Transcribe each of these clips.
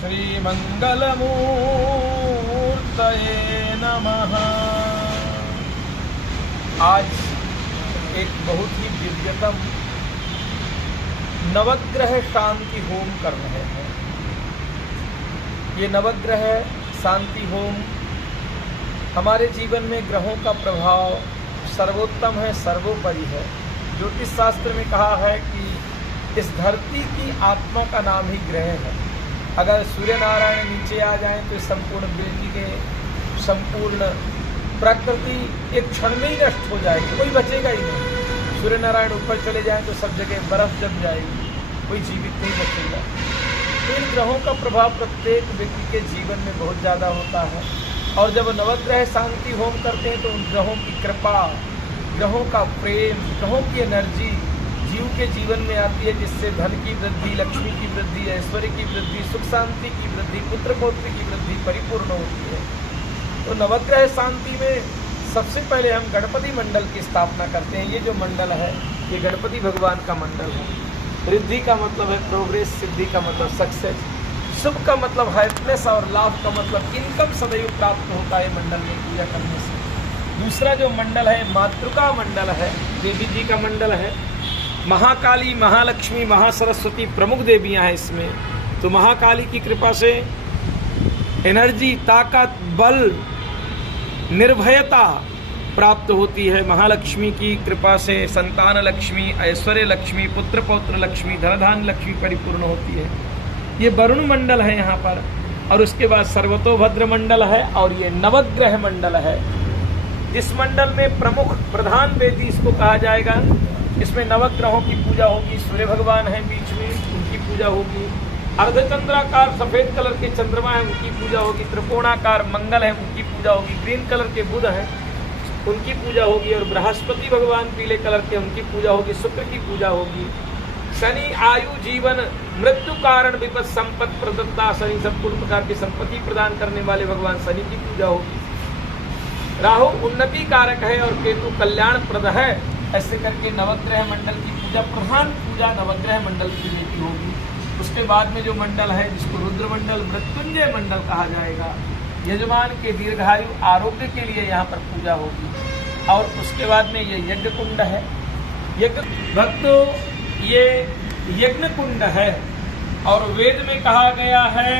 श्रीमंगलमूर्तये नमः। आज एक बहुत ही दिव्यतम नवग्रह शांति होम कर रहे हैं। ये नवग्रह शांति होम हमारे जीवन में ग्रहों का प्रभाव सर्वोत्तम है, सर्वोपरि है। ज्योतिष शास्त्र में कहा है कि इस धरती की आत्मा का नाम ही ग्रह है। अगर सूर्य नारायण नीचे आ जाएं तो संपूर्ण बिजली संपूर्ण प्रकृति एक क्षण में ही नष्ट हो जाएगी, कोई बचेगा ही नहीं। सूर्य नारायण ऊपर चले जाएं तो सब जगह बर्फ जम जाएगी, कोई जीवित नहीं बचेगा। तो इन ग्रहों का प्रभाव प्रत्येक व्यक्ति के जीवन में बहुत ज़्यादा होता है। और जब नवग्रह शांति होम करते हैं तो उन ग्रहों की कृपा, ग्रहों का प्रेम, ग्रहों की एनर्जी जीव के जीवन में आती है, जिससे धन की वृद्धि, लक्ष्मी की वृद्धि, ऐश्वर्य की वृद्धि, सुख शांति की वृद्धि, पुत्र पौत्र की वृद्धि परिपूर्ण होती है। तो नवग्रह शांति में सबसे पहले हम गणपति मंडल की स्थापना करते हैं। ये जो मंडल है ये गणपति भगवान का मंडल है। रिद्धि का मतलब है प्रोग्रेस, सिद्धि का मतलब सक्सेस, शुभ का मतलब हैप्पीनेस और लाभ का मतलब इनकम सदैव प्राप्त होता है मंडल में पूजा करने से। दूसरा जो मंडल है मातृका मंडल है, देवी जी का मंडल है। महाकाली, महालक्ष्मी, महासरस्वती प्रमुख देवियां हैं इसमें। तो महाकाली की कृपा से एनर्जी, ताकत, बल, निर्भयता प्राप्त होती है। महालक्ष्मी की कृपा से संतान लक्ष्मी, ऐश्वर्य लक्ष्मी, पुत्र पौत्र लक्ष्मी, धनधान लक्ष्मी परिपूर्ण होती है। ये वरुण मंडल है यहाँ पर। और उसके बाद सर्वतोभद्र मंडल है और ये नवग्रह मंडल है। इस मंडल में प्रमुख प्रधान वेदी इसको कहा जाएगा। इसमें नवग्रहों की पूजा होगी। सूर्य भगवान है बीच में, उनकी पूजा होगी। अर्धचंद्राकार सफेद कलर के चंद्रमा है, उनकी पूजा होगी। त्रिकोणाकार मंगल है, उनकी पूजा होगी। ग्रीन कलर के बुध है, उनकी पूजा होगी। और बृहस्पति भगवान पीले कलर के, उनकी पूजा होगी। शुक्र की पूजा होगी। शनि आयु, जीवन, मृत्यु कारण, विपद, संपत्ति प्रदत्ता शनि, संपूर्ण प्रकार की संपत्ति प्रदान करने वाले भगवान शनि की पूजा होगी। राहु उन्नति कारक है और केतु कल्याण प्रद है। ऐसे करके नवग्रह मंडल की पूजा, प्रधान पूजा नवग्रह मंडल की की होगी। उसके बाद में जो मंडल है जिसको रुद्र मंडल, मृत्युंजय मंडल कहा जाएगा, यजमान के दीर्घायु आरोग्य के लिए यहाँ पर पूजा होगी। और उसके बाद में ये यज्ञ कुंड है। यज्ञ भक्तों, ये यज्ञ कुंड है और वेद में कहा गया है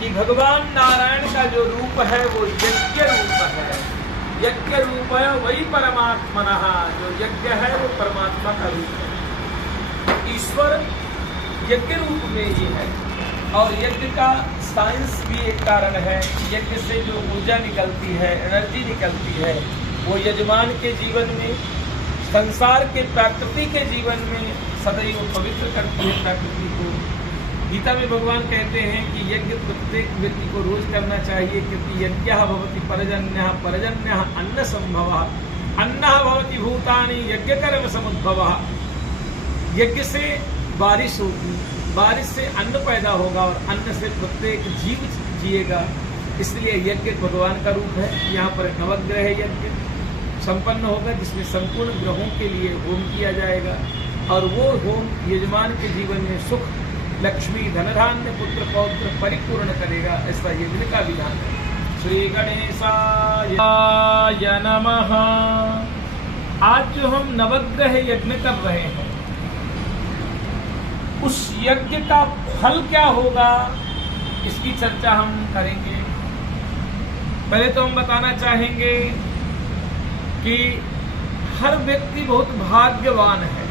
कि भगवान नारायण का जो रूप है वो यज्ञ रूप है। यज्ञ रूप है वही परमात्मा, जो यज्ञ है वो परमात्मा का रूप है। ईश्वर यज्ञ रूप में ही है। और यज्ञ का साइंस भी एक कारण है। यज्ञ से जो ऊर्जा निकलती है, एनर्जी निकलती है, वो यजमान के जीवन में, संसार के, प्रकृति के जीवन में सदैव पवित्र करती है प्रकृति को। गीता में भगवान कहते हैं कि यज्ञ प्रत्येक व्यक्ति को रोज करना चाहिए, क्योंकि यज्ञः भवति परजन्यः, परजन्यः अन्न संभवः, अन्नः भवति भूतानि यज्ञ कर्म समुद्भवः। यज्ञ से बारिश होगी, बारिश से अन्न पैदा होगा और अन्न से प्रत्येक जीव जिएगा। इसलिए यज्ञ भगवान का रूप है। यहाँ पर नवग्रह यज्ञ संपन्न होगा जिसमें संपूर्ण ग्रहों के लिए होम किया जाएगा। और वो होम यजमान के जीवन में सुख, लक्ष्मी, धनधान्य, पुत्र पौत्र परिपूर्ण करेगा। ऐसा यज्ञ का विधान है। श्री गणेशाय नमः। आज जो हम नवग्रह यज्ञ कर रहे हैं उस यज्ञ का फल क्या होगा, इसकी चर्चा हम करेंगे। पहले तो हम बताना चाहेंगे कि हर व्यक्ति बहुत भाग्यवान है।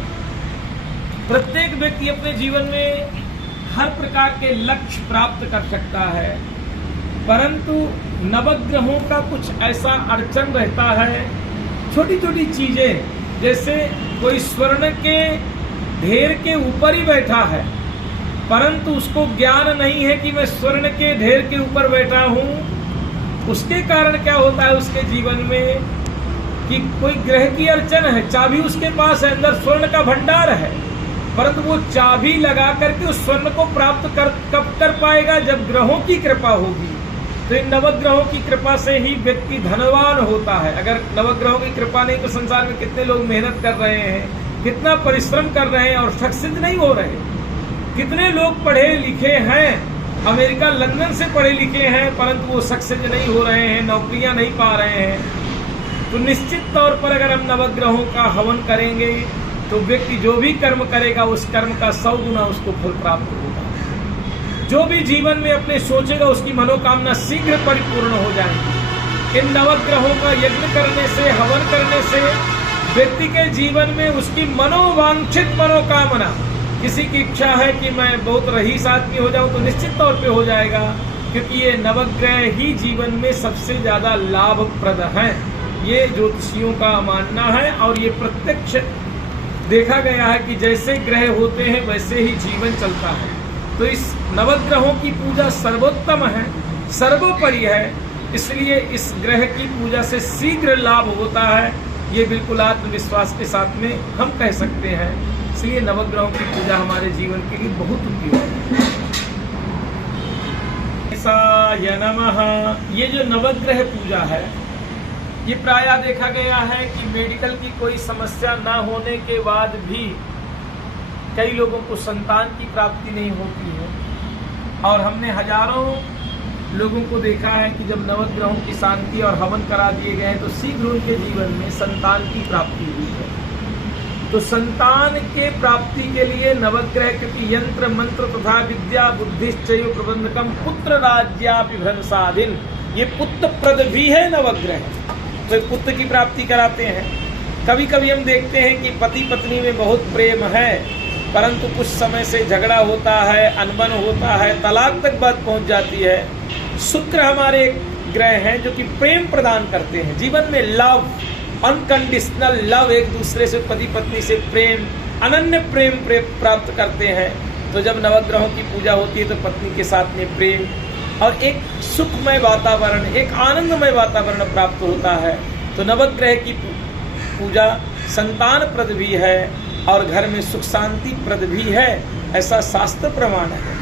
प्रत्येक व्यक्ति अपने जीवन में हर प्रकार के लक्ष्य प्राप्त कर सकता है, परंतु नवग्रहों का कुछ ऐसा अड़चन रहता है। छोटी छोटी चीजें, जैसे कोई स्वर्ण के ढेर के ऊपर ही बैठा है, परंतु उसको ज्ञान नहीं है कि मैं स्वर्ण के ढेर के ऊपर बैठा हूँ। उसके कारण क्या होता है उसके जीवन में कि कोई ग्रह की अड़चन है, चाबी उसके पास है, अंदर स्वर्ण का भंडार है, परंतु वो चाबी लगा करके उस स्वर्ण को प्राप्त कब कर पाएगा, जब ग्रहों की कृपा होगी। तो इन नवग्रहों की कृपा से ही व्यक्ति धनवान होता है। अगर नवग्रहों की कृपा नहीं तो संसार में कितने लोग मेहनत कर रहे हैं, कितना परिश्रम कर रहे हैं और सक्सेस नहीं हो रहे। कितने लोग पढ़े लिखे हैं, अमेरिका लंदन से पढ़े लिखे हैं, परंतु वो सक्सेस नहीं हो रहे हैं, नौकरियां नहीं पा रहे हैं। तो निश्चित तौर पर अगर हम नवग्रहों का हवन करेंगे तो व्यक्ति जो भी कर्म करेगा उस कर्म का 100 गुना उसको फल प्राप्त होगा। जो भी जीवन में अपने सोचेगा उसकी मनोकामना शीघ्र परिपूर्ण हो जाएगी। इन नवग्रहों का यज्ञ करने से, हवन करने से व्यक्ति के जीवन में उसकी मनोवांछित मनोकामना, किसी की इच्छा है कि मैं बहुत रईस आदमी हो जाऊं तो निश्चित तौर पे हो जाएगा, क्योंकि ये नवग्रह ही जीवन में सबसे ज्यादा लाभप्रद हैं। ये ज्योतिषियों का मानना है और ये प्रत्यक्ष देखा गया है कि जैसे ग्रह होते हैं वैसे ही जीवन चलता है। तो इस नवग्रहों की पूजा सर्वोत्तम है, सर्वोपरि है, इसलिए इस ग्रह की पूजा से शीघ्र लाभ होता है, ये बिल्कुल आत्मविश्वास के साथ में हम कह सकते हैं। इसलिए नवग्रहों की पूजा हमारे जीवन के लिए बहुत उपयोगी है। नमः। ये जो नवग्रह पूजा है ये प्रायः देखा गया है कि मेडिकल की कोई समस्या न होने के बाद भी कई लोगों को संतान की प्राप्ति नहीं होती है, और हमने हजारों लोगों को देखा है कि जब नवग्रहों की शांति और हवन करा दिए गए तो शीघ्र उनके जीवन में संतान की प्राप्ति हुई है। तो संतान के प्राप्ति के लिए नवग्रह, क्योंकि यंत्र मंत्र तथा विद्या बुद्धिश्चैव प्रबंधकम पुत्र राज्याभिभ्रंशाधीन, ये पुत्र प्रद भी है नवग्रह, तो पुत्र की प्राप्ति कराते हैं। कभी कभी हम देखते हैं कि पति पत्नी में बहुत प्रेम है, परंतु कुछ समय से झगड़ा होता है, अनबन होता है, तलाक तक बात पहुंच जाती है। शुक्र हमारे ग्रह हैं जो कि प्रेम प्रदान करते हैं, जीवन में लव, अनकंडीशनल लव, एक दूसरे से पति पत्नी से प्रेम, अनन्य प्रेम प्राप्त करते हैं। तो जब नवग्रहों की पूजा होती है तो पत्नी के साथ में प्रेम और एक सुखमय वातावरण, एक आनंदमय वातावरण प्राप्त होता है। तो नवग्रह की पूजा संतान प्रद भी है और घर में सुख शांति प्रद भी है, ऐसा शास्त्र प्रमाण है।